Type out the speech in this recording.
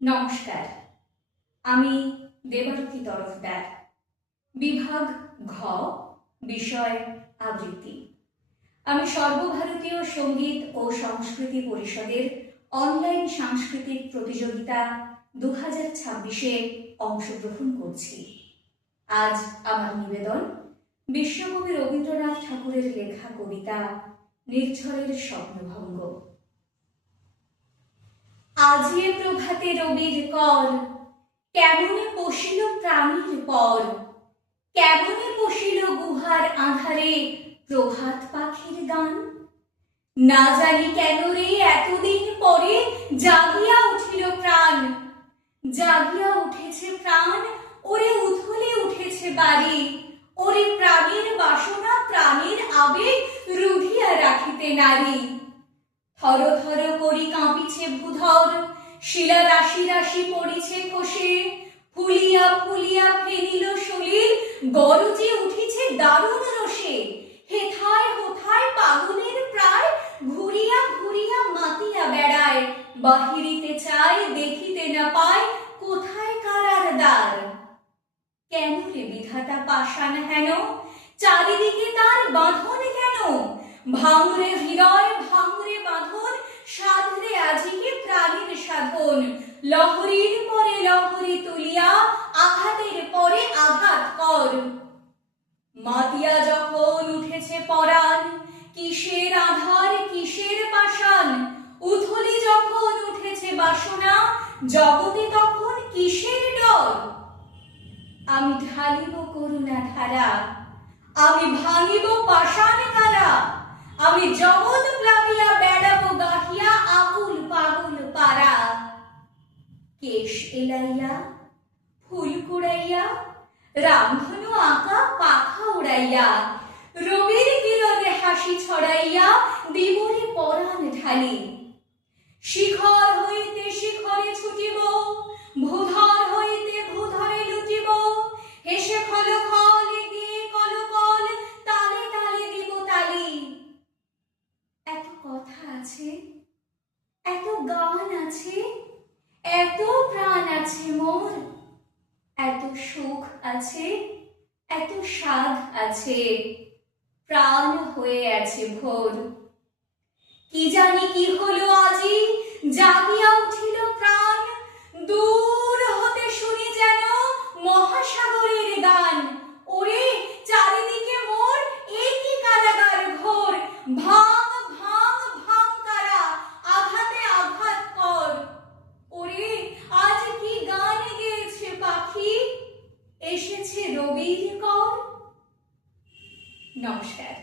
নমস্কার, আমি দেবারতী তরফদার, বিভাগ ঘ, বিষয় আবৃত্তি। আমি সর্বভারতীয় সঙ্গীত ও সংস্কৃতি পরিষদের অনলাইন সাংস্কৃতিক প্রতিযোগিতা 2026-এ অংশগ্রহণ করছি। আজ আমার নিবেদন বিশ্বকবি রবীন্দ্রনাথ ঠাকুরের লেখা কবিতা নির্ঝরের স্বপ্নভঙ্গ। আজিয়ে প্রভাতে রবির কর, কেমনে পশিল প্রাণীর পর, কেমনে পশিল গুহার আঁধারে প্রভাত পাখির গান। না জানি কেন রে এতদিন পরে জাগিয়া উঠিল প্রাণ, জাগিয়া উঠেছে প্রাণ, ওরে উথলে উঠেছে বাড়ি, ওরে প্রাণীর বাসনা প্রাণীর আবেগ রুধিয়া রাখিতে নারী। থর থর করি কাঁপিছে ভূধর, শিলা রাশি রাশি পড়িছে খসে, ফুলিয়া ফুলিয়া ফেনিল সলিল, গরজে উঠিছে দারুণ রসে। হেথায় হোথায় পাগলের প্রায়, ঘুরিয়া ঘুরিয়া মাতিয়া বেড়ায়, বাহিরিতে চায় দেখিতে না পায় কোথায় কারার দ্বার। কেন রে বিধাতা পাষাণ হেন, চারিদিকে তার বাঁধন কেন? ভাঙরে হৃদয় ভাঙরে বাঁধন, সাধরে আজিকে প্রাণীর সাধন। লহরীর পরে লহরী তুলিয়া, আঘাতের পরে আঘাত কর। মাতিয়া যখন উঠেছে পরাণ, কিসের আধার কিসের পাষাণ। উথলি যখন উঠেছে বাসনা, জগতে তখন কিসের ডর। আমি ঢালিব করুণা ধারা, আমি ভাঙিব পাষাণ কারা। আমি জগৎ প্লাবিয়া বেড়াবো গাহিয়া আকুল পাগল পারা। কেশ এলাইয়া ফুল কুড়াইয়া, রামধনু আঁকা পাখা উড়াইয়া, রবির কিরণে হাসি ছড়াইয়া দিবরে পরাণ ঢালি। শিখর হইতে শিখরে ছুটিব, ভূধর হইতে ভূধরে লুটিব। হেসে খল খল গিয়ে কল কল, তালে তালে দিব তালি। এত কথা আছে, এত গান আছে, এত প্রাণ আছে মোর, এত সুখ আছে, এত স্বাদ আছে, প্রাণ হয়ে আছে ভোর। কি জানি কি হলো আজি, জাগিয়া উঠিল প্রাণ। দূর হতে শুনি যেন মহাসাগরের গান। ওরে চারিদিকে মোর একই কারাগার ঘোর। ভাঙ ভাঙ ভাঙ কারা, আঘাতে আঘাত কর। ওরে আজ কি গান গেয়েছে পাখি, এসেছে রবির কর। নমস্কার।